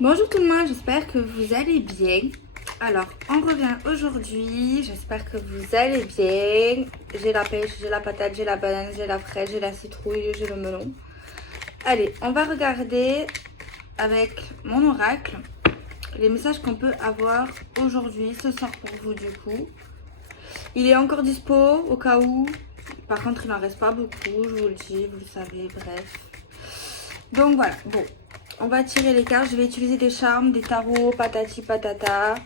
Bonjour tout le monde, j'espère que vous allez bien. Alors, on revient aujourd'hui, j'espère que vous allez bien. J'ai la pêche, j'ai la patate, j'ai la banane, j'ai la fraise, j'ai la citrouille, j'ai le melon. Allez, on va regarder avec mon oracle les messages qu'on peut avoir aujourd'hui, ce soir pour vous du coup. Il est encore dispo au cas où. Par contre, il n'en reste pas beaucoup, je vous le dis, vous le savez, bref. Donc voilà, bon. On va tirer les cartes. Je vais utiliser des charmes, des tarots, patati patata.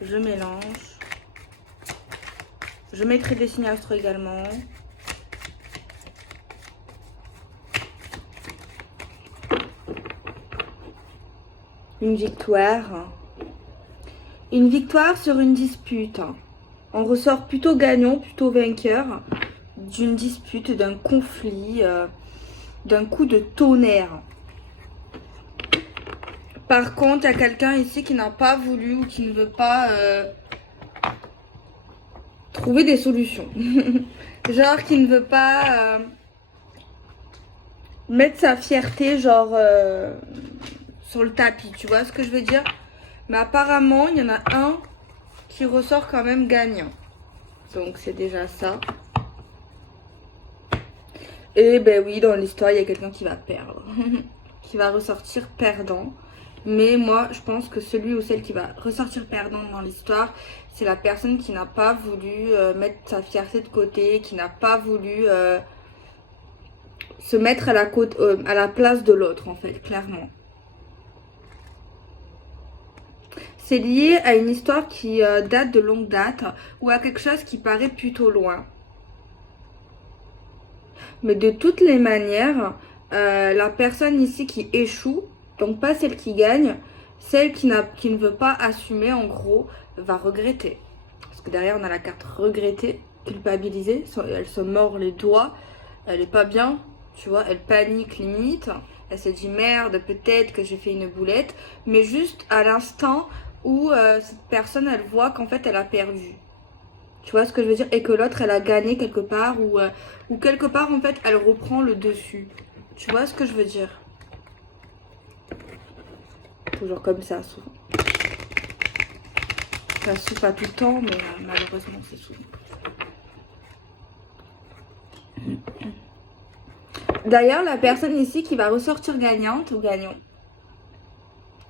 Je mélange. Je mettrai des signes astro également. Une victoire. Une victoire sur une dispute. On ressort plutôt gagnant, plutôt vainqueur d'une dispute, d'un conflit, d'un coup de tonnerre. Par contre, il y a quelqu'un ici qui n'a pas voulu ou qui ne veut pas trouver des solutions. Genre qui ne veut pas mettre sa fierté genre sur le tapis. Tu vois ce que je veux dire? Mais apparemment, il y en a un qui ressort quand même gagnant. Donc c'est déjà ça. Et ben oui, dans l'histoire, il y a quelqu'un qui va perdre. Qui va ressortir perdant. Mais moi, je pense que celui ou celle qui va ressortir perdant dans l'histoire, c'est la personne qui n'a pas voulu mettre sa fierté de côté, qui n'a pas voulu se mettre à la place de l'autre, en fait, clairement. C'est lié à une histoire qui date de longue date ou à quelque chose qui paraît plutôt loin. Mais de toutes les manières, la personne ici qui échoue, donc pas celle qui gagne, celle qui ne veut pas assumer, en gros, va regretter. Parce que derrière, on a la carte regretter, culpabiliser. Elle se mord les doigts, elle est pas bien, tu vois, elle panique limite. Elle se dit merde, peut-être que j'ai fait une boulette. Mais juste à l'instant où cette personne, elle voit qu'en fait, elle a perdu. Tu vois ce que je veux dire? Et que l'autre, elle a gagné quelque part ou quelque part, en fait, elle reprend le dessus. Tu vois ce que je veux dire? Toujours comme ça, souvent. Ça souffle pas tout le temps, mais malheureusement, c'est souvent. D'ailleurs, la personne ici qui va ressortir gagnante ou gagnant,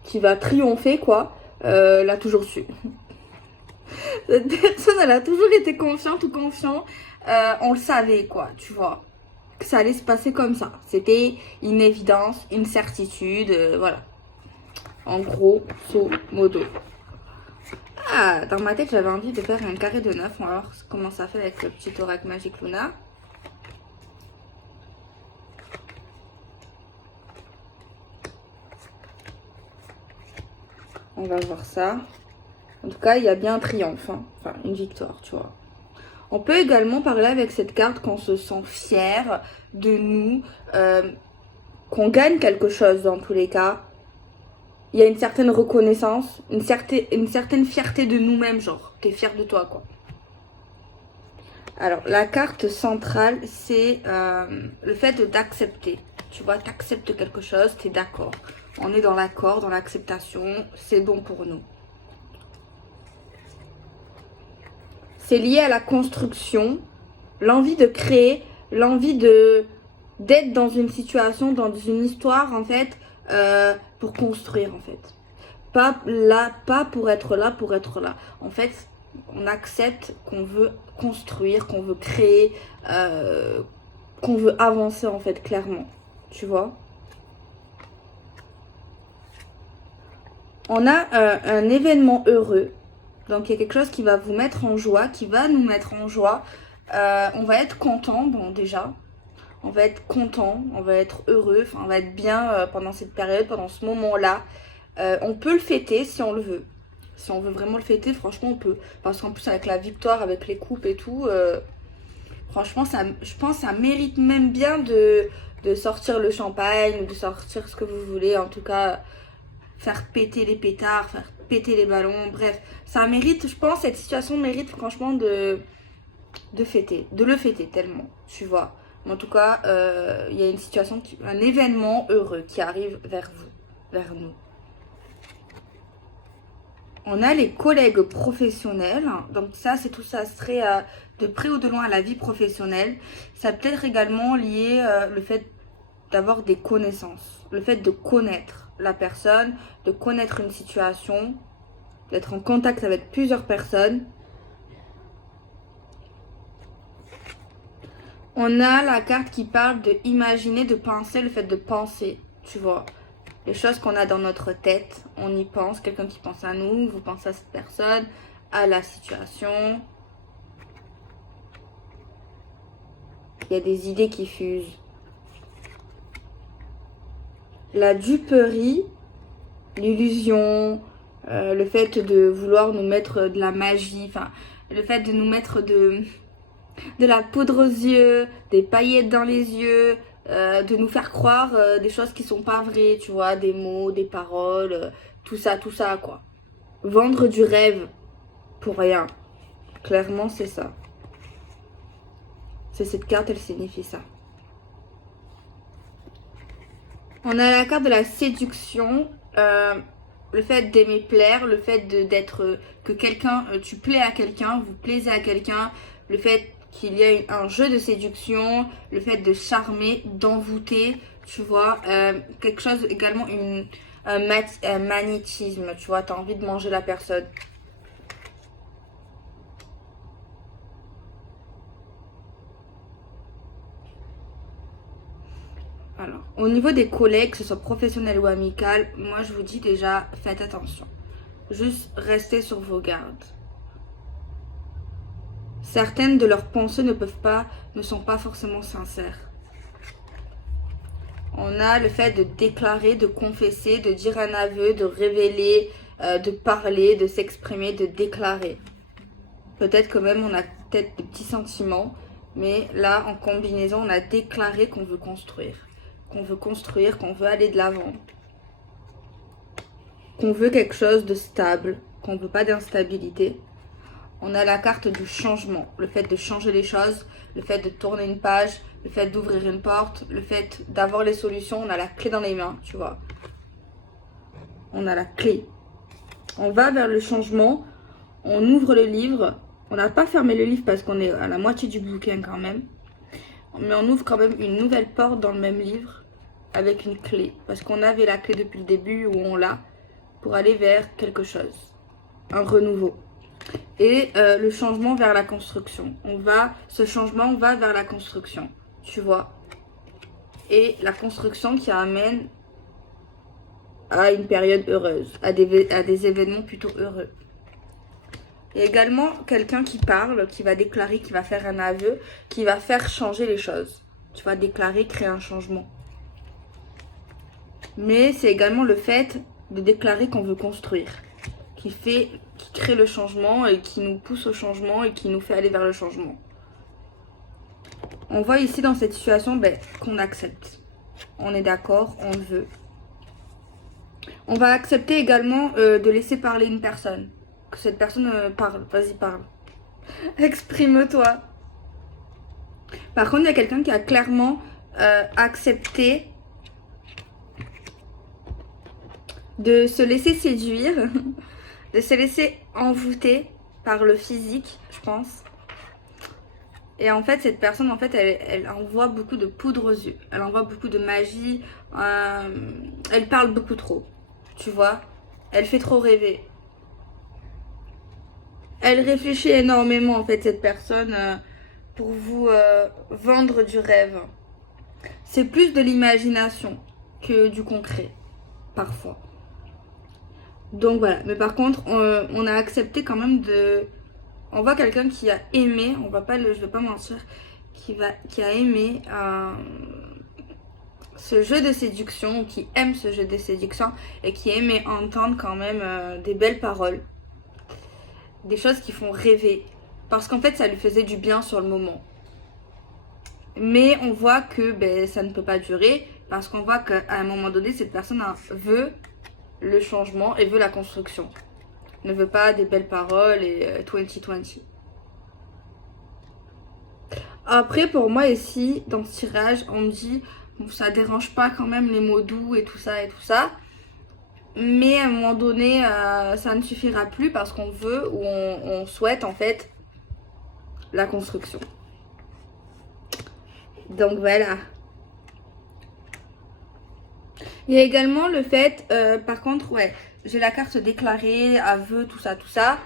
qui va triompher, quoi, l'a toujours su. Cette personne, elle a toujours été confiante ou confiant. On le savait, quoi, tu vois. Que ça allait se passer comme ça. C'était une évidence, une certitude, voilà. En gros, modo. Ah, dans ma tête, j'avais envie de faire un carré de 9. On va voir comment ça fait avec le petit oracle magique Luna. On va voir ça. En tout cas, il y a bien un triomphe, hein. Enfin, une victoire, tu vois. On peut également parler avec cette carte qu'on se sent fier de nous, qu'on gagne quelque chose dans tous les cas. Il y a une certaine reconnaissance, une certaine fierté de nous-mêmes, genre, t'es fier de toi, quoi. Alors, la carte centrale, c'est le fait d'accepter. Tu vois, t'acceptes quelque chose, t'es d'accord. On est dans l'accord, dans l'acceptation, c'est bon pour nous. C'est lié à la construction, l'envie de créer, l'envie d'être dans une situation, dans une histoire, en fait, pour construire, en fait. Pas pour être là. En fait, on accepte qu'on veut construire, qu'on veut créer, qu'on veut avancer, en fait, clairement. Tu vois? On a un événement heureux. Donc, il y a quelque chose qui va vous mettre en joie, qui va nous mettre en joie. On va être content, bon, déjà. On va être content, on va être heureux, enfin, on va être bien pendant cette période, pendant ce moment-là. On peut le fêter si on le veut. Si on veut vraiment le fêter, franchement, on peut. Parce qu'en plus, avec la victoire, avec les coupes et tout, franchement, je pense que ça mérite même bien de sortir le champagne, de sortir ce que vous voulez. En tout cas, faire péter les pétards, faire péter les ballons. Bref, ça mérite, je pense, cette situation mérite franchement de fêter, de le fêter tellement, tu vois. Mais en tout cas, il y a une situation, un événement heureux qui arrive vers vous, vers nous. On a les collègues professionnels. Donc ça, c'est tout ça serait de près ou de loin à la vie professionnelle. Ça peut être également lié le fait d'avoir des connaissances. Le fait de connaître la personne, de connaître une situation, d'être en contact avec plusieurs personnes. On a la carte qui parle de imaginer, de penser, le fait de penser, tu vois. Les choses qu'on a dans notre tête, on y pense, quelqu'un qui pense à nous, vous pensez à cette personne, à la situation. Il y a des idées qui fusent. La duperie, l'illusion, le fait de vouloir nous mettre de la magie, enfin, le fait de nous mettre de la poudre aux yeux, des paillettes dans les yeux, de nous faire croire des choses qui sont pas vraies, tu vois, des mots, des paroles, tout ça, quoi. Vendre du rêve pour rien. Clairement, c'est ça. C'est cette carte, elle signifie ça. On a la carte de la séduction, le fait d'aimer plaire, le fait d'être que quelqu'un, tu plais à quelqu'un, vous plaisez à quelqu'un, le fait qu'il y a un jeu de séduction, le fait de charmer, d'envoûter, tu vois, quelque chose également, un magnétisme, tu vois, tu as envie de manger la personne. Alors, au niveau des collègues, que ce soit professionnel ou amical, moi je vous dis déjà, faites attention. Juste restez sur vos gardes. Certaines de leurs pensées ne sont pas forcément sincères. On a le fait de déclarer, de confesser, de dire un aveu, de révéler, de parler, de s'exprimer, de déclarer. Peut-être que même on a peut-être des petits sentiments, mais là, en combinaison, on a déclaré qu'on veut construire. Qu'on veut aller de l'avant. Qu'on veut quelque chose de stable, qu'on ne veut pas d'instabilité. On a la carte du changement, le fait de changer les choses, le fait de tourner une page, le fait d'ouvrir une porte, le fait d'avoir les solutions. On a la clé dans les mains, tu vois. On a la clé. On va vers le changement, on ouvre le livre. On n'a pas fermé le livre parce qu'on est à la moitié du bouquin quand même. Mais on ouvre quand même une nouvelle porte dans le même livre avec une clé. Parce qu'on avait la clé depuis le début ou on l'a pour aller vers quelque chose. Un renouveau. Et le changement vers la construction. Ce changement va vers la construction, tu vois. Et la construction qui amène à une période heureuse, à des événements plutôt heureux. Il y a également quelqu'un qui parle, qui va déclarer, qui va faire un aveu, qui va faire changer les choses. Tu vas déclarer, créer un changement. Mais c'est également le fait de déclarer qu'on veut construire, qui crée le changement et qui nous pousse au changement et qui nous fait aller vers le changement. On voit ici dans cette situation qu'on accepte. On est d'accord, on le veut. On va accepter également de laisser parler une personne. Que cette personne parle. Vas-y, parle. Exprime-toi. Par contre, il y a quelqu'un qui a clairement accepté de se laisser séduire, de se laisser envoûter par le physique, je pense. Et en fait, cette personne, en fait, elle envoie beaucoup de poudre aux yeux. Elle envoie beaucoup de magie. Elle parle beaucoup trop, tu vois. Elle fait trop rêver. Elle réfléchit énormément, en fait, cette personne, pour vous vendre du rêve. C'est plus de l'imagination que du concret, parfois. Donc voilà, mais par contre, on a accepté quand même de... On voit quelqu'un qui a aimé, je vais pas mentir, qui a aimé ce jeu de séduction, qui aime ce jeu de séduction et qui aimait entendre quand même des belles paroles, des choses qui font rêver, parce qu'en fait ça lui faisait du bien sur le moment. Mais on voit que ça ne peut pas durer, parce qu'on voit qu'à un moment donné, cette personne veut le changement et veut la construction. Ne veut pas des belles paroles et 2020. Après, pour moi ici, dans ce tirage, on me dit, bon, ça dérange pas quand même les mots doux et tout ça et tout ça. Mais à un moment donné, ça ne suffira plus parce qu'on veut ou on souhaite en fait la construction. Donc voilà. Il y a également le fait, par contre, ouais, j'ai la carte déclarée, aveu, tout ça, tout ça.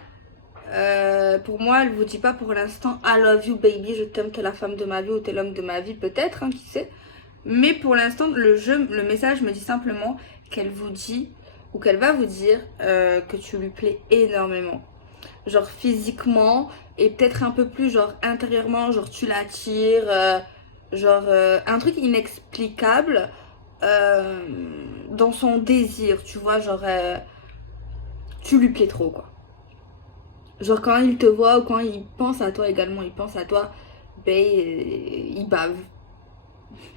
Pour moi, elle vous dit pas pour l'instant I love you baby, je t'aime, t'es la femme de ma vie ou t'es l'homme de ma vie, peut-être, hein, qui sait. Mais pour l'instant, le message me dit simplement qu'elle vous dit ou qu'elle va vous dire que tu lui plais énormément. Genre physiquement et peut-être un peu plus genre intérieurement, genre tu l'attires, un truc inexplicable euh, dans son désir, tu vois, tu lui plais trop quoi. Genre quand il te voit ou quand il pense à toi également, il pense à toi, ben il bave.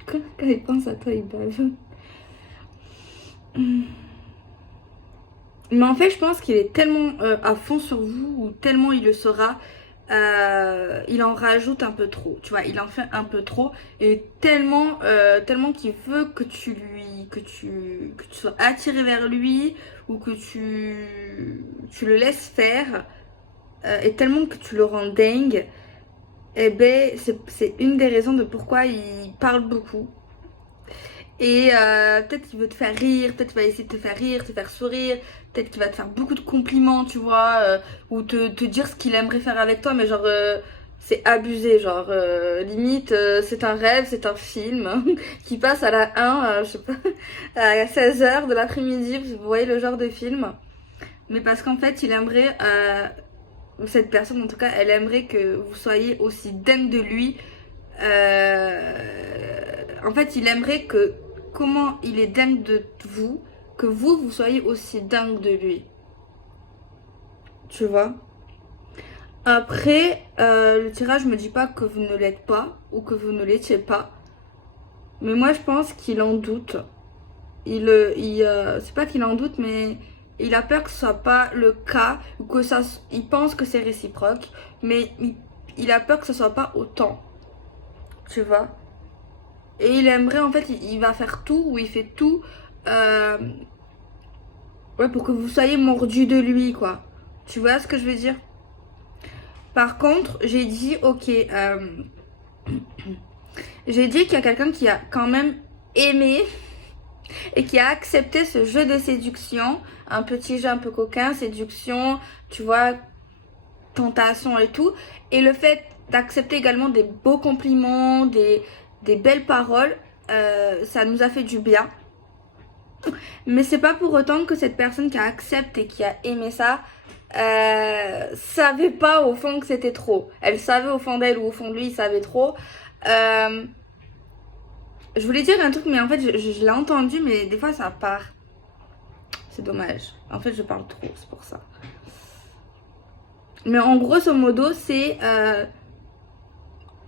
Quand il pense à toi, il bave. Mais en fait, je pense qu'il est tellement à fond sur vous, ou tellement il le sera, il en rajoute un peu trop, tu vois, il en fait un peu trop, et tellement qu'il veut que tu sois attiré vers lui, ou que tu le laisses faire, et tellement que tu le rends dingue, et ben c'est une des raisons de pourquoi il parle beaucoup. Et peut-être qu'il veut te faire rire, peut-être qu'il va essayer de te faire rire, te faire sourire, peut-être qu'il va te faire beaucoup de compliments, tu vois, ou te dire ce qu'il aimerait faire avec toi, mais c'est abusé, limite, c'est un rêve, c'est un film qui passe à la 1, je sais pas, à 16h de l'après-midi, vous voyez le genre de film. Mais parce qu'en fait, il aimerait, cette personne en tout cas, elle aimerait que vous soyez aussi dingue de lui. En fait, il aimerait que, comment il est dingue de vous, que vous soyez aussi dingue de lui. Tu vois? Après, le tirage me dit pas que vous ne l'êtes pas ou que vous ne l'étiez pas. Mais moi, je pense qu'il en doute. C'est pas qu'il en doute, mais il a peur que ce soit pas le cas ou que ça, il pense que c'est réciproque, mais il a peur que ce soit pas autant. Tu vois? Et il aimerait, en fait, il va faire tout, ou il fait tout, euh, ouais, pour que vous soyez mordu de lui, quoi. Tu vois ce que je veux dire? Par contre, j'ai dit, ok, j'ai dit qu'il y a quelqu'un qui a quand même aimé et qui a accepté ce jeu de séduction, un petit jeu un peu coquin, séduction, tu vois, tentation et tout. Et le fait d'accepter également des beaux compliments, des belles paroles, ça nous a fait du bien. Mais c'est pas pour autant que cette personne qui a accepté et qui a aimé ça savait pas au fond que c'était trop. Elle savait au fond d'elle ou au fond de lui, il savait trop. Euh, je voulais dire un truc, mais en fait, je l'ai entendu, mais des fois ça part. C'est dommage. En fait, je parle trop, c'est pour ça. Mais en grosso modo, c'est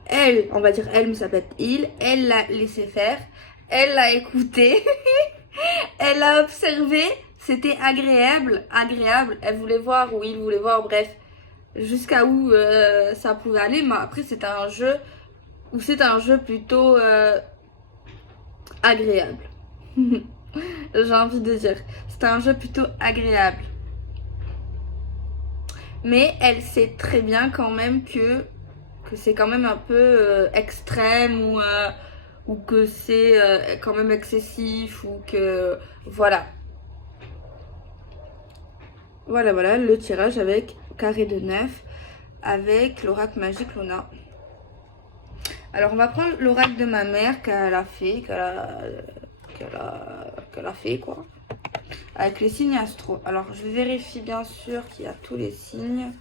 elle, on va dire elle, mais ça peut être il. Elle l'a laissé faire. Elle l'a écouté. Elle a observé, c'était agréable. Elle voulait voir ou il voulait voir, bref, jusqu'à où ça pouvait aller. Mais après, c'était un jeu où c'est un jeu plutôt agréable. J'ai envie de dire, c'était un jeu plutôt agréable. Mais elle sait très bien quand même que c'est quand même un peu extrême ou que c'est quand même excessif ou que voilà. Voilà, le tirage avec carré de 9 avec l'oracle magique Luna. Alors, on va prendre l'oracle de ma mère qu'elle a fait, qu'elle a fait, quoi. Avec les signes astro. Alors, je vérifie bien sûr qu'il y a tous les signes.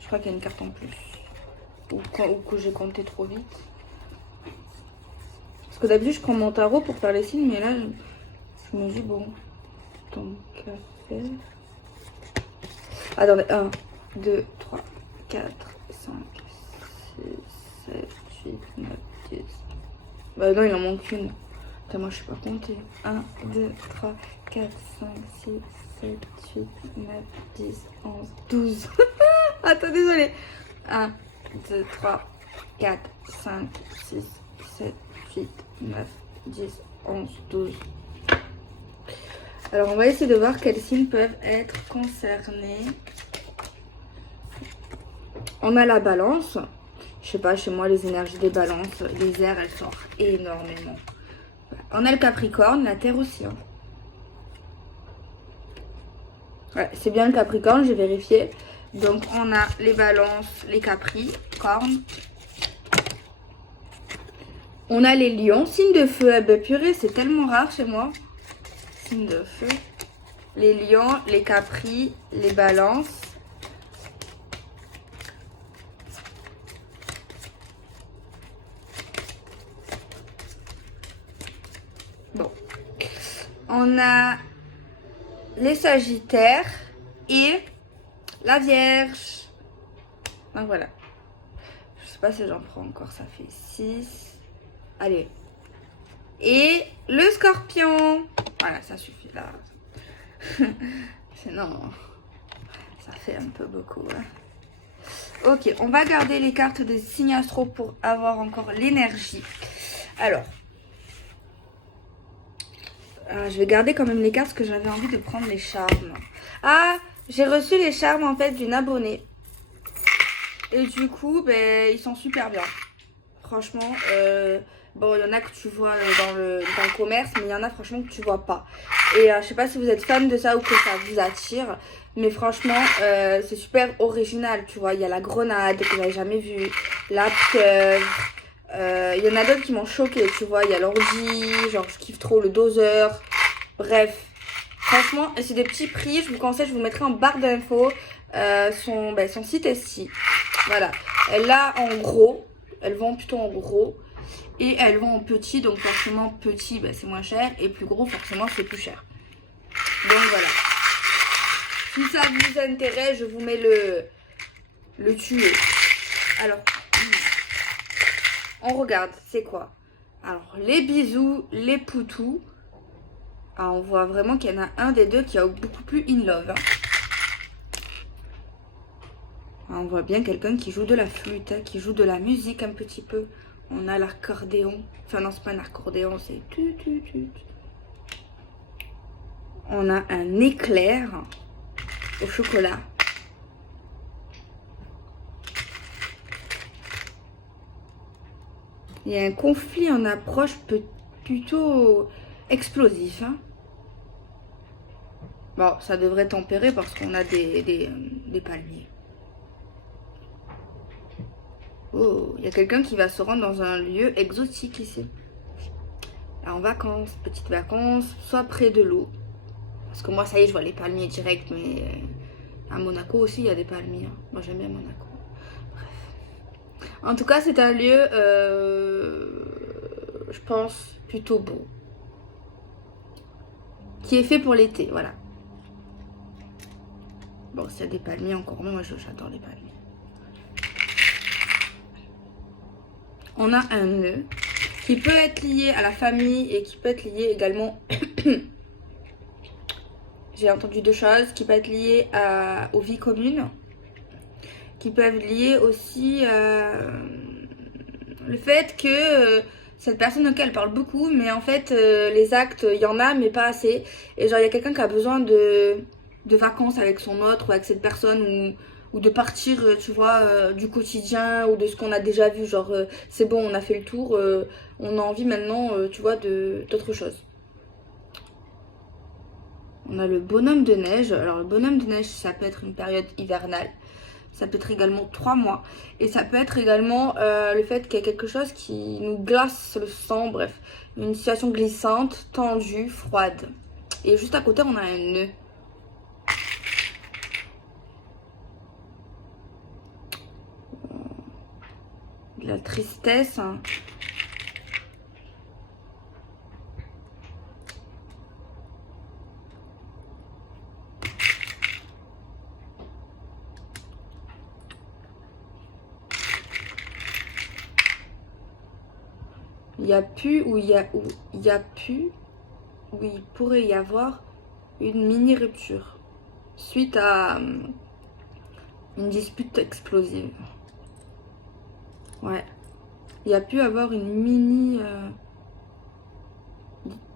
Je crois qu'il y a une carte en plus. Ou que j'ai compté trop vite. Parce que d'habitude, je prends mon tarot pour faire les signes, mais là, je me dis, bon, tant qu'à faire. Attendez, 1, 2, 3, 4, 5, 6, 7, 8, 9, 10. Bah non, il en manque une. Putain, moi je sais pas compter. 1, 2, 3, 4, 5, 6, 7, 8, 9, 10, 11, 12. Attends, désolé. 1, 2, 3, 4, 5, 6, 7, 8, 9, 10, 11, 12. Alors on va essayer de voir quels signes peuvent être concernés. On a la balance. Je sais pas, chez moi les énergies des balances, les airs, elles sortent énormément. On a le Capricorne, la Terre aussi. Hein. Ouais, c'est bien le Capricorne, j'ai vérifié. Donc on a les balances, les Capricornes. On a les lions, signe de feu. Eh ben purée, c'est tellement rare chez moi. Signe de feu. Les lions, les capris, les balances. Bon. On a les sagittaires et la Vierge. Donc voilà. Je sais pas si j'en prends encore, ça fait 6. Allez. Et le Scorpion. Voilà, ça suffit là. Sinon, ça fait un peu beaucoup. Hein. Ok, on va garder les cartes des signes astro pour avoir encore l'énergie. Alors, je vais garder quand même les cartes parce que j'avais envie de prendre les charmes. Ah, j'ai reçu les charmes en fait d'une abonnée. Et du coup, ben, ils sont super bien. Franchement, bon, il y en a que tu vois dans le commerce, mais il y en a franchement que tu vois pas. Et je sais pas si vous êtes fan de ça ou que ça vous attire, mais franchement, c'est super original, tu vois. Il y a la grenade que j'avais jamais vue, la pieuvre. Il y en a d'autres qui m'ont choqué, tu vois. Il y a l'ordi, genre je kiffe trop le doseur. Bref, franchement, c'est des petits prix. Je vous conseille, je vous mettrai en barre d'infos son site ici. Voilà. Là, en gros, elles vont plutôt en gros. Et elles vont en petit, donc forcément petit, c'est moins cher. Et plus gros, forcément, c'est plus cher. Donc voilà. Si ça vous intéresse, je vous mets le tuer. Alors, on regarde, c'est quoi? Alors, les bisous, les poutous. Ah, on voit vraiment qu'il y en a un des deux qui est beaucoup plus in love. Hein. Ah, on voit bien quelqu'un qui joue de la flûte, hein, qui joue de la musique un petit peu. On a l'accordéon. Enfin, non, c'est pas un accordéon, c'est tu. On a un éclair au chocolat. Il y a un conflit en approche plutôt explosif. Hein. Bon, ça devrait tempérer parce qu'on a des palmiers. Oh, il y a quelqu'un qui va se rendre dans un lieu exotique ici. Là, en vacances, petites vacances, soit près de l'eau. Parce que moi, ça y est, je vois les palmiers direct, mais à Monaco aussi, il y a des palmiers. Hein. Moi, j'aime bien Monaco. Bref. En tout cas, c'est un lieu, je pense, plutôt beau. Qui est fait pour l'été, voilà. Bon, s'il y a des palmiers encore, mais moi, j'adore les palmiers. On a un nœud qui peut être lié à la famille et qui peut être lié également... J'ai entendu deux choses, qui peut être lié aux vies communes, qui peuvent lier aussi le fait que cette personne, ok, elle parle beaucoup, mais en fait, les actes, il y en a, mais pas assez. Et genre, il y a quelqu'un qui a besoin de vacances avec son autre ou avec cette personne ou de partir, tu vois, du quotidien ou de ce qu'on a déjà vu. Genre, c'est bon, on a fait le tour, on a envie maintenant, tu vois, d'autre chose. On a le bonhomme de neige. Alors, le bonhomme de neige, ça peut être une période hivernale. Ça peut être également 3 mois. Et ça peut être également le fait qu'il y a quelque chose qui nous glace le sang. Bref, une situation glissante, tendue, froide. Et juste à côté, on a un nœud. De la tristesse. Hein. Il y a pu ou il y a pu où il pourrait y avoir une mini rupture suite à une dispute explosive. Ouais. Il y a pu avoir une mini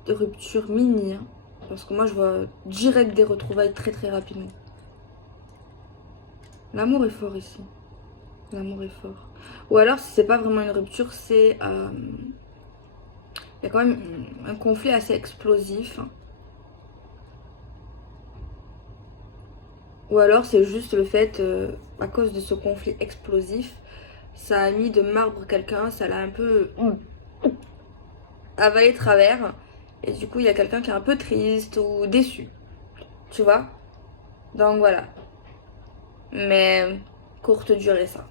rupture mini. Hein, parce que moi, je vois direct des retrouvailles très très rapidement. L'amour est fort ici. L'amour est fort. Ou alors, si c'est pas vraiment une rupture, c'est... il y a quand même un conflit assez explosif. Ou alors, c'est juste le fait, à cause de ce conflit explosif, ça a mis de marbre quelqu'un, ça l'a un peu avalé de travers. Et du coup, il y a quelqu'un qui est un peu triste ou déçu. Tu vois? Donc voilà. Mais courte durée, ça.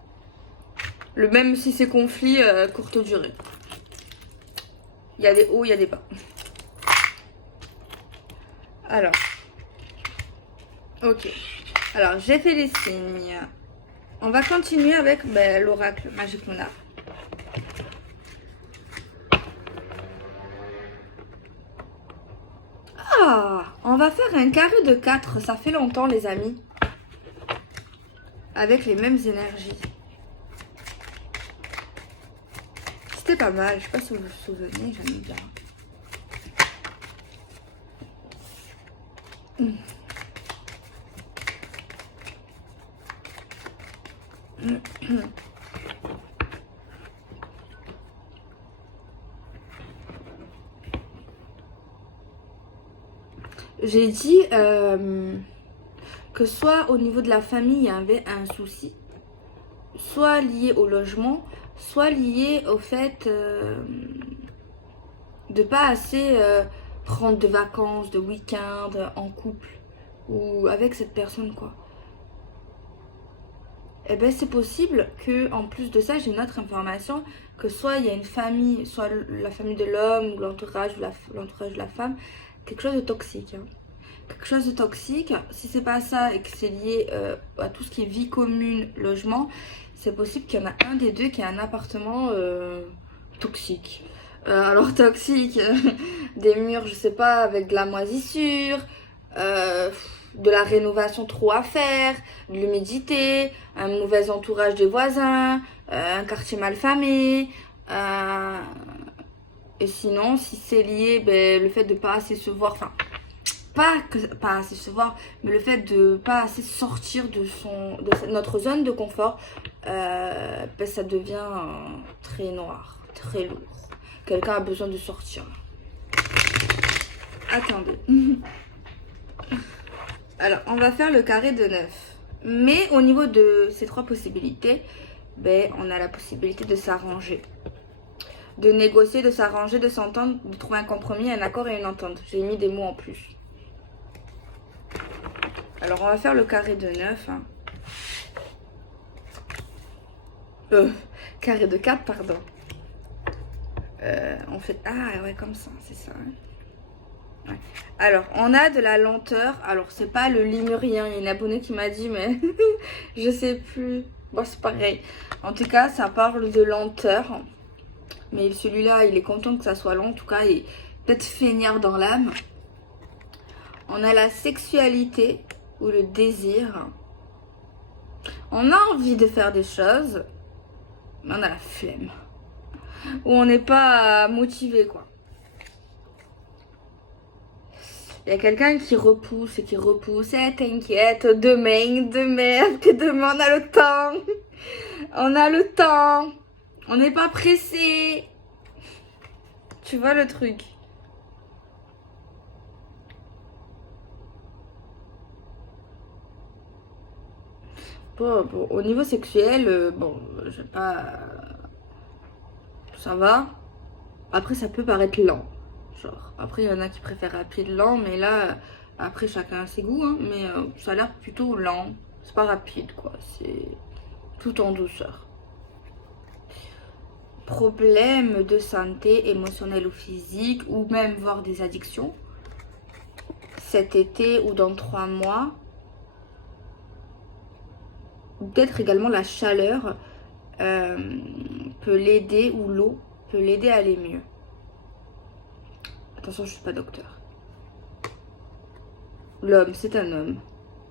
Même si c'est conflit, courte durée. Il y a des hauts, il y a des bas. Alors. Ok. Alors, j'ai fait les signes. On va continuer avec l'oracle Magic Luna. Ah, on va faire un carré de 4. Ça fait longtemps, les amis. Avec les mêmes énergies. C'était pas mal. Je sais pas si vous vous souvenez, j'aime bien. J'ai dit que soit au niveau de la famille, il y avait un souci, soit lié au logement, soit lié au fait de pas assez prendre de vacances, de week-end en couple ou avec cette personne, quoi. Eh ben c'est possible que en plus de ça, j'ai une autre information que soit il y a une famille, soit la famille de l'homme ou l'entourage de la femme, quelque chose de toxique. Hein. Quelque chose de toxique. Si c'est pas ça et que c'est lié à tout ce qui est vie commune, logement, c'est possible qu'il y en a un des deux qui a un appartement toxique. Alors toxique, des murs, je sais pas, avec de la moisissure, euh, de la rénovation trop à faire, de l'humidité, un mauvais entourage des voisins, un quartier mal famé. Et sinon, si c'est lié, le fait de pas assez se voir, enfin, pas assez se voir, mais le fait de pas assez sortir de notre zone de confort, ça devient très noir, très lourd. Quelqu'un a besoin de sortir. Attendez. Alors, on va faire le carré de 9. Mais au niveau de ces trois possibilités, on a la possibilité de s'arranger. De négocier, de s'arranger, de s'entendre, de trouver un compromis, un accord et une entente. J'ai mis des mots en plus. Alors, on va faire le carré de 9. Hein. Carré de 4, pardon. On fait... Ah, ouais, comme ça, c'est ça. Hein. Ouais. Alors, on a de la lenteur. Alors, c'est pas le limurien. Il y a une abonnée qui m'a dit, mais je sais plus. Bon, c'est pareil. En tout cas, ça parle de lenteur. Mais celui-là, il est content que ça soit lent. En tout cas, il est peut-être feignard dans l'âme. On a la sexualité ou le désir. On a envie de faire des choses, mais on a la flemme. Ou on n'est pas motivé, quoi. Il y a quelqu'un qui repousse et qui repousse. Eh, t'inquiète, demain, que demain on a le temps. On a le temps. On n'est pas pressé. Tu vois le truc. Bon, au niveau sexuel, bon, je sais pas. Ça va. Après, ça peut paraître lent. Genre, après, il y en a qui préfèrent rapide, lent, mais là, après, chacun a ses goûts, hein, mais ça a l'air plutôt lent. C'est pas rapide, quoi. C'est tout en douceur. Problème de santé émotionnelle ou physique, ou même voir des addictions. Cet été ou dans 3 mois. Peut-être également la chaleur peut l'aider, ou l'eau peut l'aider à aller mieux. Attention, je suis pas docteur. L'homme, c'est un homme.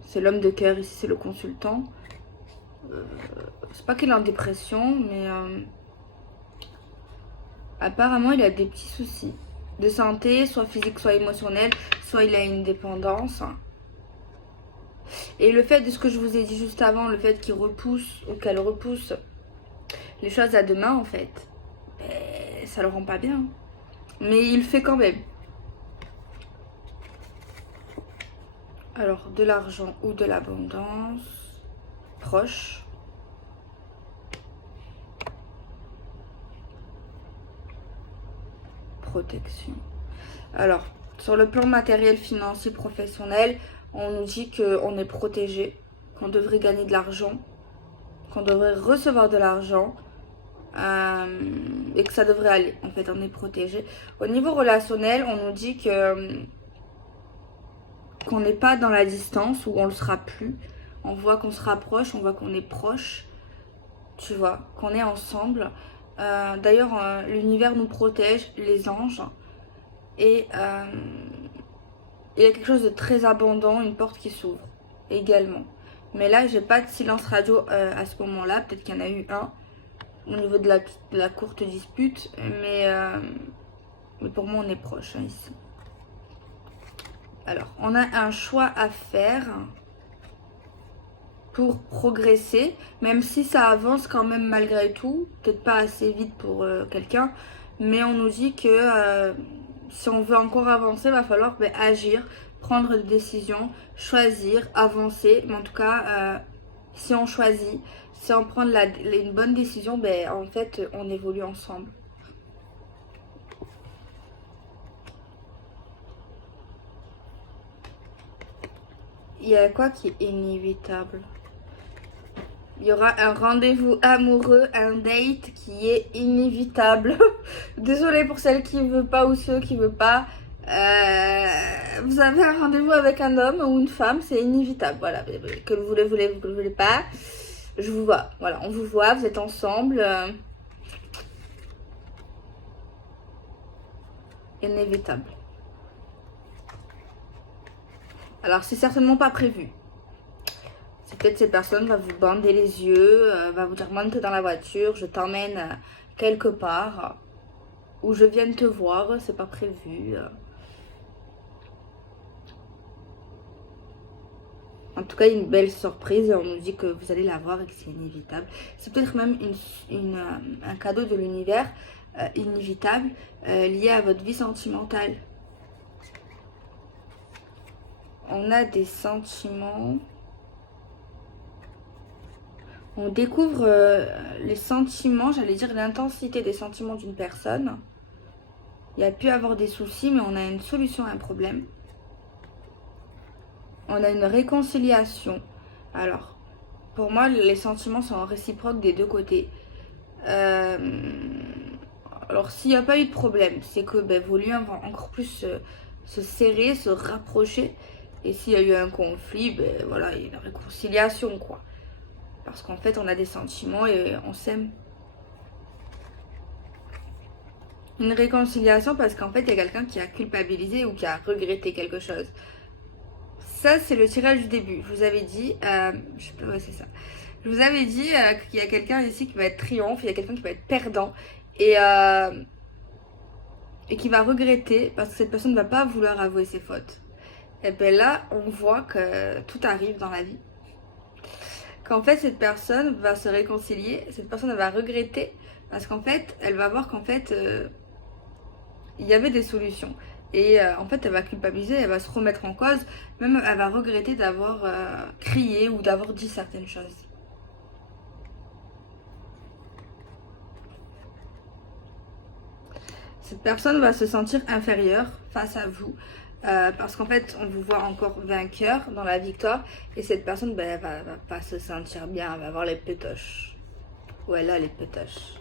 C'est l'homme de cœur, ici c'est le consultant. C'est pas qu'il est en dépression, mais apparemment il a des petits soucis de santé, soit physique, soit émotionnel, soit il a une dépendance. Et le fait de ce que je vous ai dit juste avant, le fait qu'il repousse ou qu'elle repousse les choses à demain, en fait, ben, ça le rend pas bien. Mais il le fait quand même. Alors, de l'argent ou de l'abondance proche. Protection. Alors, sur le plan matériel, financier, professionnel, on nous dit qu'on est protégé, qu'on devrait gagner de l'argent, qu'on devrait recevoir de l'argent et que ça devrait aller. En fait, on est protégé. Au niveau relationnel, on nous dit qu'on n'est pas dans la distance ou on le sera plus. On voit qu'on se rapproche, on voit qu'on est proche, tu vois, qu'on est ensemble. D'ailleurs, l'univers nous protège, les anges. Et il y a quelque chose de très abondant, une porte qui s'ouvre également. Mais là, j'ai pas de silence radio à ce moment-là. Peut-être qu'il y en a eu un au niveau de la courte dispute. Mais pour moi, on est proche hein, ici. Alors, on a un choix à faire pour progresser. Même si ça avance quand même malgré tout. Peut-être pas assez vite pour quelqu'un. Mais on nous dit que si on veut encore avancer, il va falloir agir, prendre des décisions, choisir, avancer. Mais en tout cas, si on choisit, si on prend une bonne décision, en fait, on évolue ensemble. Il y a quoi qui est inévitable? Il y aura un rendez-vous amoureux, un date qui est inévitable. Désolée pour celle qui veut pas ou ceux qui veulent pas. Vous avez un rendez-vous avec un homme ou une femme, c'est inévitable. Voilà, que vous le voulez, que vous le voulez pas. Je vous vois. Voilà, on vous voit, vous êtes ensemble. Inévitable. Alors, c'est certainement pas prévu. Peut-être cette personne va vous bander les yeux, va vous dire monte dans la voiture, je t'emmène quelque part, ou je viens te voir, c'est pas prévu. En tout cas, une belle surprise et on nous dit que vous allez la voir et que c'est inévitable. C'est peut-être même un cadeau de l'univers inévitable lié à votre vie sentimentale. On a des sentiments... On découvre les sentiments, j'allais dire l'intensité des sentiments d'une personne. Il y a pu avoir des soucis, mais on a une solution à un problème. On a une réconciliation. Alors, pour moi, les sentiments sont réciproques des deux côtés. Alors, s'il n'y a pas eu de problème, c'est que vos liens vont encore plus se serrer, se rapprocher. Et s'il y a eu un conflit, voilà, il y a une réconciliation, quoi. Parce qu'en fait, on a des sentiments et on s'aime. Une réconciliation parce qu'en fait, il y a quelqu'un qui a culpabilisé ou qui a regretté quelque chose. Ça, c'est le tirage du début. Je vous avais dit... je sais pas, ouais, c'est ça. Je vous avais dit qu'il y a quelqu'un ici qui va être triomphe, il y a quelqu'un qui va être perdant. Et qui va regretter parce que cette personne ne va pas vouloir avouer ses fautes. Et bien là, on voit que tout arrive dans la vie. Qu'en fait cette personne va se réconcilier, cette personne va regretter parce qu'en fait elle va voir qu'en fait il y avait des solutions et en fait elle va culpabiliser, elle va se remettre en cause, même elle va regretter d'avoir crié ou d'avoir dit certaines choses. Cette personne va se sentir inférieure face à vous. Parce qu'en fait, on vous voit encore vainqueur dans la victoire. Et cette personne, elle va pas se sentir bien. Elle va avoir les pétoches. Ou elle a les pétoches.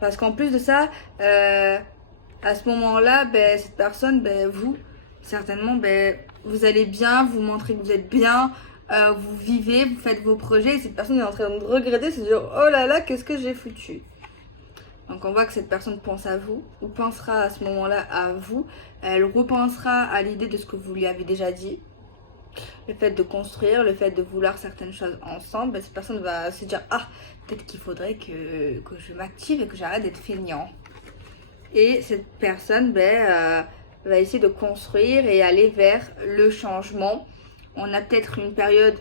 Parce qu'en plus de ça, à ce moment-là, cette personne, vous, certainement, vous allez bien, vous montrez que vous êtes bien, vous vivez, vous faites vos projets. Et cette personne est en train de regretter, se dire, oh là là, qu'est-ce que j'ai foutu. Donc on voit que cette personne pense à vous, ou pensera à ce moment-là à vous. Elle repensera à l'idée de ce que vous lui avez déjà dit. Le fait de construire, le fait de vouloir certaines choses ensemble, cette personne va se dire, ah, peut-être qu'il faudrait que je m'active et que j'arrête d'être feignant. Et cette personne va essayer de construire et aller vers le changement. On a peut-être une période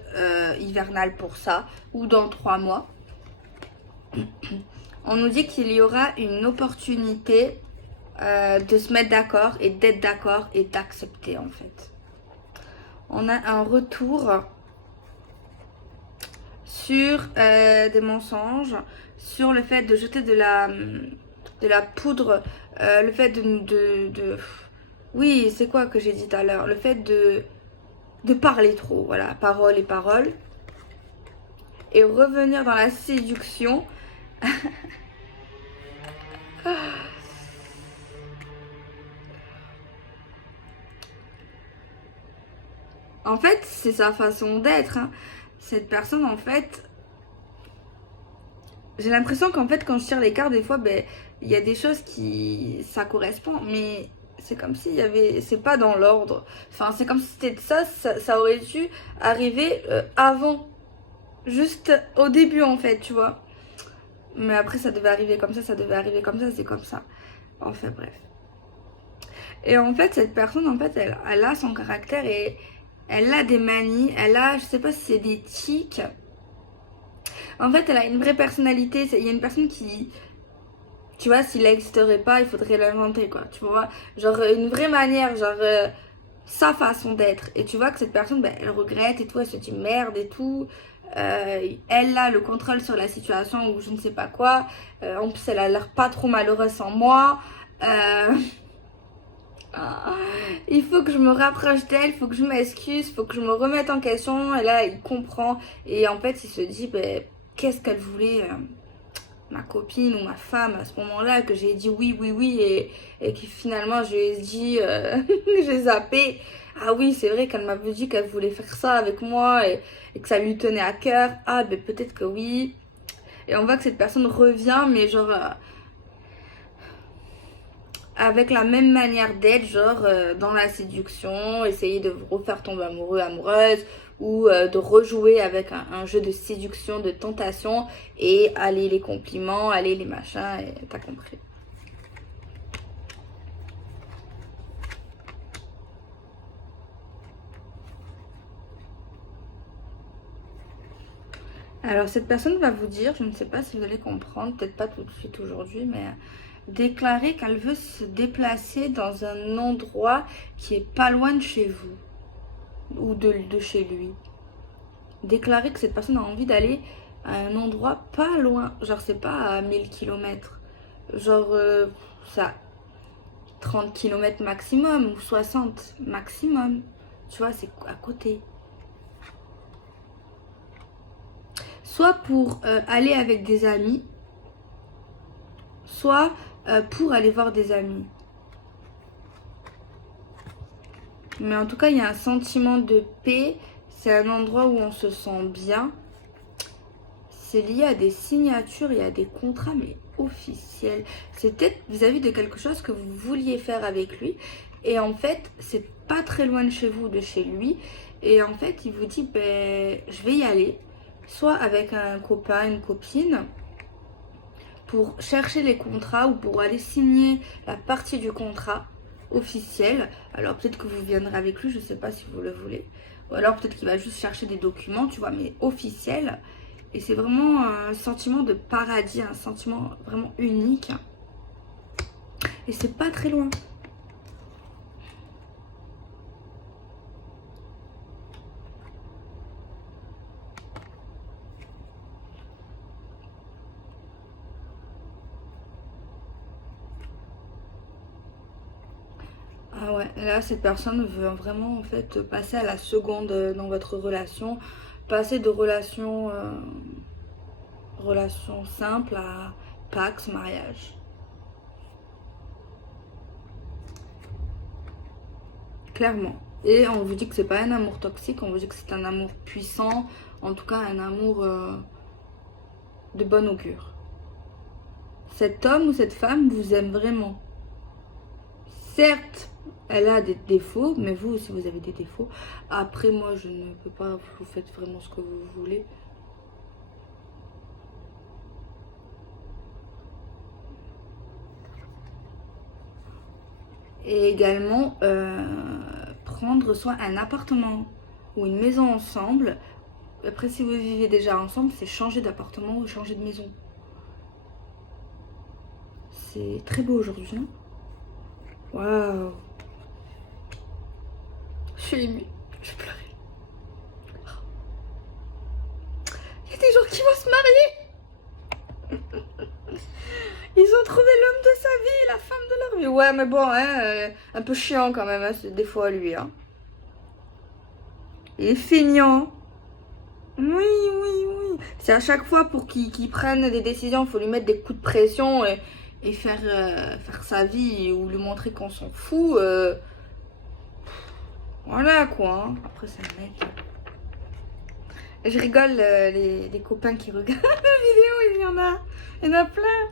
hivernale pour ça, ou dans 3 mois. On nous dit qu'il y aura une opportunité de se mettre d'accord et d'être d'accord et d'accepter en fait. On a un retour sur des mensonges, sur le fait de jeter de la poudre, le fait de... Oui, c'est quoi que j'ai dit tout à l'heure? Le fait de parler trop, voilà, parole et parole. Et revenir dans la séduction. En fait, c'est sa façon d'être. Hein. Cette personne, en fait, j'ai l'impression qu'en fait, quand je tire les cartes, des fois, il y a des choses qui, ça correspond, mais c'est comme s'il y avait, c'est pas dans l'ordre. Enfin, c'est comme si c'était ça aurait dû arriver avant, juste au début, en fait, tu vois. Mais après, ça devait arriver comme ça devait arriver comme ça, c'est comme ça. Enfin, bref. Et en fait, cette personne, en fait, elle a son caractère et elle a des manies, elle a, je sais pas si c'est des tics. En fait, elle a une vraie personnalité. Il y a une personne qui, tu vois, s'il n'existerait pas, il faudrait l'inventer, quoi. Tu vois, genre une vraie manière, genre sa façon d'être. Et tu vois que cette personne, elle regrette et tout, elle se dit merde et tout. Elle a le contrôle sur la situation ou je ne sais pas quoi. En plus, elle a l'air pas trop malheureuse sans moi. Il faut que je me rapproche d'elle, il faut que je m'excuse, il faut que je me remette en question. Et là, il comprend. Et en fait, il se dit, qu'est-ce qu'elle voulait, ma copine ou ma femme à ce moment-là, que j'ai dit oui, oui, oui. Et que finalement, je lui ai dit, j'ai zappé. Ah oui, c'est vrai qu'elle m'avait dit qu'elle voulait faire ça avec moi et que ça lui tenait à cœur. Ah, peut-être que oui. Et on voit que cette personne revient, mais genre... avec la même manière d'être, genre dans la séduction, essayer de vous refaire tomber amoureux, amoureuse, ou de rejouer avec un jeu de séduction, de tentation, et aller les compliments, aller les machins, et t'as compris. Alors cette personne va vous dire, je ne sais pas si vous allez comprendre, peut-être pas tout de suite aujourd'hui, mais déclarer qu'elle veut se déplacer dans un endroit qui est pas loin de chez vous ou de chez lui. Déclarer que cette personne a envie d'aller à un endroit pas loin, genre c'est pas à 1000 km, genre ça 30 km maximum ou 60 maximum, tu vois, c'est à côté. Soit pour aller avec des amis, soit pour aller voir des amis. Mais en tout cas, il y a un sentiment de paix. C'est un endroit où on se sent bien. C'est lié à des signatures et à des contrats, mais officiels. C'est peut-être vis-à-vis de quelque chose que vous vouliez faire avec lui. Et en fait, c'est pas très loin de chez vous, de chez lui. Et en fait, il vous dit, je vais y aller. Soit avec un copain, une copine, pour chercher les contrats ou pour aller signer la partie du contrat officiel. Alors peut-être que vous viendrez avec lui, je sais pas si vous le voulez. Ou alors peut-être qu'il va juste chercher des documents, tu vois, mais officiels. Et c'est vraiment un sentiment de paradis, un sentiment vraiment unique. Et c'est pas très loin. Ah ouais, là cette personne veut vraiment en fait passer à la seconde dans votre relation, passer de relation simple à Pax, mariage. Clairement. Et on vous dit que c'est pas un amour toxique, on vous dit que c'est un amour puissant, en tout cas un amour de bon augure. cet homme ou cette femme vous aime vraiment. Certes, elle a des défauts, mais vous aussi vous avez des défauts. Après, moi, je ne peux pas, vous faites vraiment ce que vous voulez. Et également, prendre soit un appartement ou une maison ensemble. Après, si vous vivez déjà ensemble, c'est changer d'appartement ou changer de maison. C'est très beau aujourd'hui, non? Waouh! Je suis émue, je vais pleurer. Il y a des gens qui vont se marier! Ils ont trouvé l'homme de sa vie, la femme de leur vie. Ouais, mais bon, hein, un peu chiant quand même, hein, des fois lui. Hein. Il est feignant. Oui, oui, oui. C'est à chaque fois pour qu'il prenne des décisions, il faut lui mettre des coups de pression et faire sa vie ou lui montrer qu'on s'en fout. Voilà quoi. Hein. Après, c'est un mec. Je rigole, les copains qui regardent la vidéo, il y en a plein.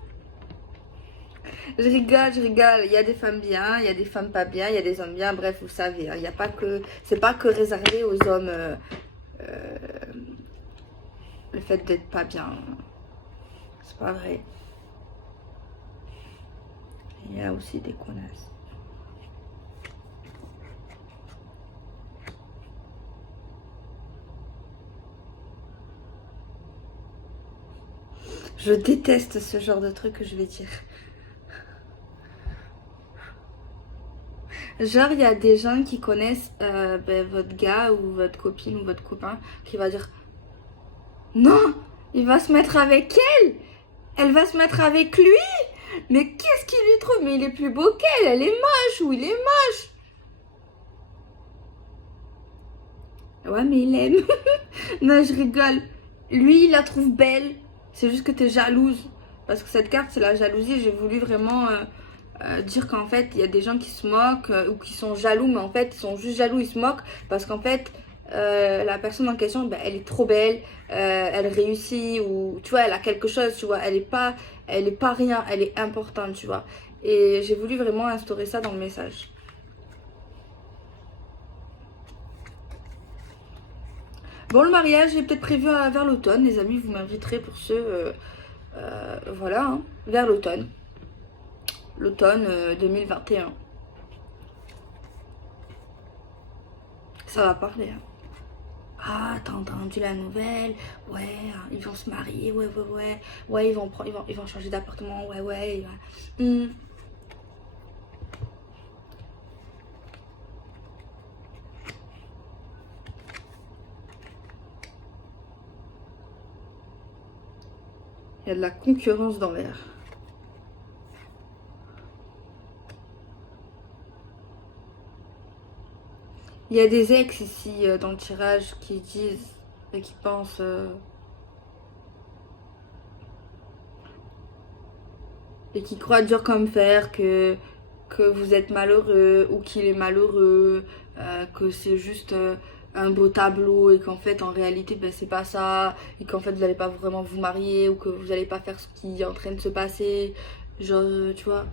Je rigole, je rigole. Il y a des femmes bien, il y a des femmes pas bien, il y a des hommes bien. Bref, vous savez, hein, il y a pas que, c'est pas que réservé aux hommes le fait d'être pas bien. C'est pas vrai. Il y a aussi des connasses. Je déteste ce genre de truc que je vais dire. Genre, il y a des gens qui connaissent votre gars ou votre copine ou votre copain qui va dire non, il va se mettre avec elle. Elle va se mettre avec lui. Mais qu'est-ce qu'il lui trouve? Mais il est plus beau qu'elle. Elle est moche ou il est moche. Ouais, mais il aime. Non, je rigole. Lui, il la trouve belle. C'est juste que t'es jalouse. Parce que cette carte, c'est la jalousie. J'ai voulu vraiment dire qu'en fait, il y a des gens qui se moquent ou qui sont jaloux. Mais en fait, ils sont juste jaloux, ils se moquent. Parce qu'en fait, la personne en question, ben, elle est trop belle. Elle réussit. Ou tu vois, elle a quelque chose, tu vois. Elle est pas rien. Elle est importante, tu vois. Et j'ai voulu vraiment instaurer ça dans le message. Bon, le mariage est peut-être prévu vers l'automne. Les amis, vous m'inviterez pour ce... voilà, hein, vers l'automne. L'automne 2021. Ça va parler. Hein. Ah, t'as entendu la nouvelle? Ouais, ils vont se marier. Ouais, ouais, ouais. Ouais, ils vont changer d'appartement. Ouais, ouais. Il y a de la concurrence dans l'air. Il y a des ex ici dans le tirage qui disent et qui pensent et qui croient dur comme fer que vous êtes malheureux ou qu'il est malheureux, que c'est juste un beau tableau et qu'en fait en réalité ben, c'est pas ça et qu'en fait vous n'allez pas vraiment vous marier ou que vous n'allez pas faire ce qui est en train de se passer. Genre, tu vois.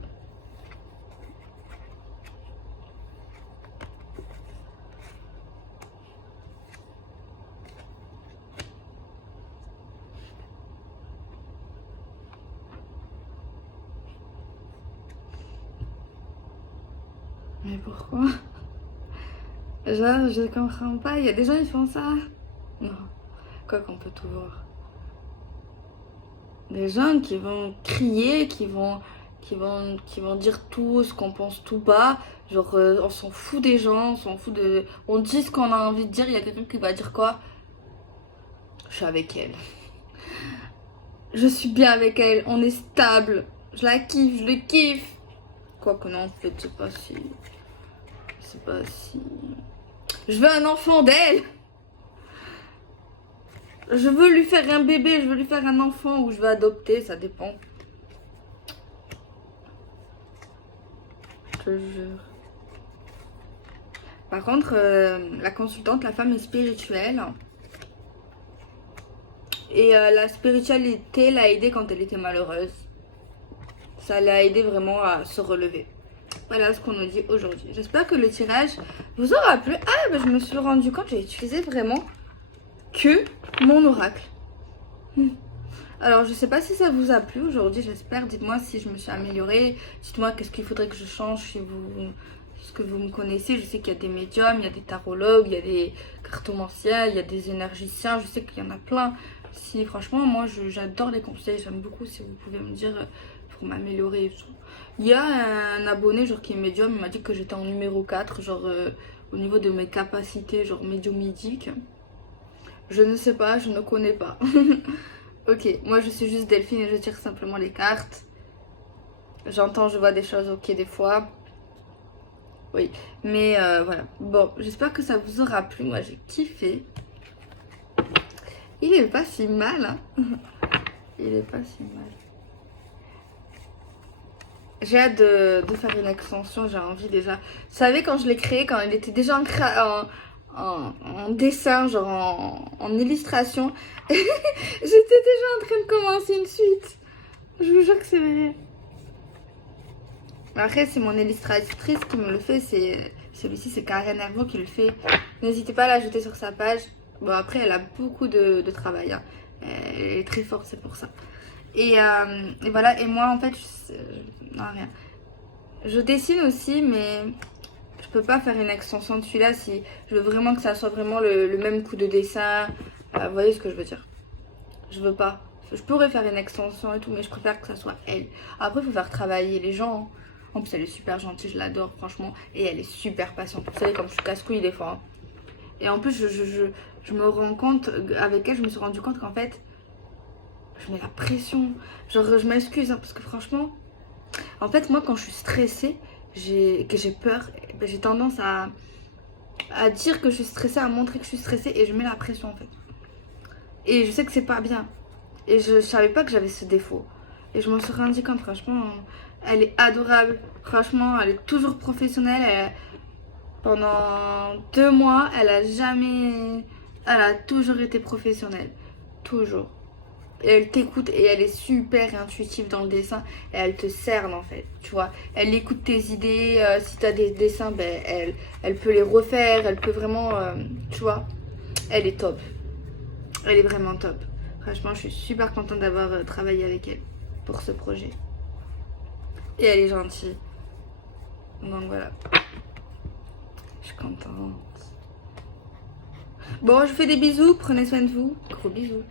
Mais pourquoi? Genre, je comprends pas. Il y a des gens qui font ça. Non. Quoi qu'on peut tout voir. Des gens qui vont crier, qui vont dire tout ce qu'on pense tout bas. Genre, on s'en fout des gens, on s'en fout de. On dit ce qu'on a envie de dire. Il y a quelqu'un qui va dire quoi? Je suis avec elle. Je suis bien avec elle. On est stable. Je la kiffe, je le kiffe. Quoique non, en fait, c'est pas si. C'est pas si. Je veux un enfant d'elle. Je veux lui faire un bébé, je veux lui faire un enfant ou je veux adopter, ça dépend. Je te jure. Par contre, la consultante, la femme est spirituelle. Et la spiritualité l'a aidée quand elle était malheureuse. ça l'a aidé vraiment à se relever. Voilà ce qu'on nous dit aujourd'hui. J'espère que le tirage vous aura plu. Ah, bah, je me suis rendu compte, j'ai utilisé vraiment que mon oracle. Alors, je sais pas si ça vous a plu aujourd'hui, j'espère. Dites-moi si je me suis améliorée. Dites-moi qu'est-ce qu'il faudrait que je change si vous... Parce que vous me connaissez, je sais qu'il y a des médiums, il y a des tarologues, il y a des cartomanciens, il y a des énergiciens, je sais qu'il y en a plein. Si franchement, moi j'adore les conseils, j'aime beaucoup si vous pouvez me dire pour m'améliorer et tout. Il y a un abonné genre qui est médium, il m'a dit que j'étais en numéro 4, genre au niveau de mes capacités, genre médiumidiques. Je ne sais pas, je ne connais pas. Ok, moi je suis juste Delphine et je tire simplement les cartes. J'entends, je vois des choses, ok, des fois. Oui, mais voilà. Bon, j'espère que ça vous aura plu. Moi, j'ai kiffé. Il est pas si mal, hein. Il est pas si mal. J'ai hâte de faire une extension, j'ai envie déjà. Vous savez, quand je l'ai créé, quand il était déjà en dessin, genre en illustration, j'étais déjà en train de commencer une suite. Je vous jure que c'est vrai. Après, c'est mon illustratrice qui me le fait, c'est celui-ci, c'est Karen Hervaux qui le fait. N'hésitez pas à l'ajouter sur sa page. Bon, après, elle a beaucoup de travail, hein. Elle est très forte, c'est pour ça. Et voilà, et moi, en fait, non, rien. Je dessine aussi, mais je peux pas faire une extension de celui-là si je veux vraiment que ça soit vraiment le même coup de dessin. Vous voyez ce que je veux dire? Je veux pas. Je pourrais faire une extension et tout, mais je préfère que ça soit elle. Après, il faut faire travailler les gens. En plus, elle est super gentille, je l'adore, franchement. Et elle est super patiente. Vous savez, comme je suis casse-couille des fois, hein. Et en plus, je me rends compte, avec elle, je me suis rendu compte qu'en fait, je mets la pression. Genre, je m'excuse, hein, parce que franchement, en fait, moi, quand je suis stressée, que j'ai peur, ben, j'ai tendance à dire que je suis stressée, à montrer que je suis stressée, et je mets la pression, en fait. Et je sais que c'est pas bien. Et je savais pas que j'avais ce défaut. Et je m'en suis rendu compte, franchement, elle est adorable. Franchement, elle est toujours professionnelle. Pendant 2 mois, elle a jamais... Elle a toujours été professionnelle. Toujours. Et elle t'écoute et elle est super intuitive dans le dessin. Et elle te cerne en fait, tu vois. Elle écoute tes idées. Si t'as des dessins, ben, elle peut les refaire. Elle peut vraiment... tu vois. Elle est top. Elle est vraiment top. Franchement, je suis super contente d'avoir travaillé avec elle pour ce projet. Et elle est gentille. Donc voilà. Je suis contente. Bon, je vous fais des bisous. Prenez soin de vous. Gros bisous.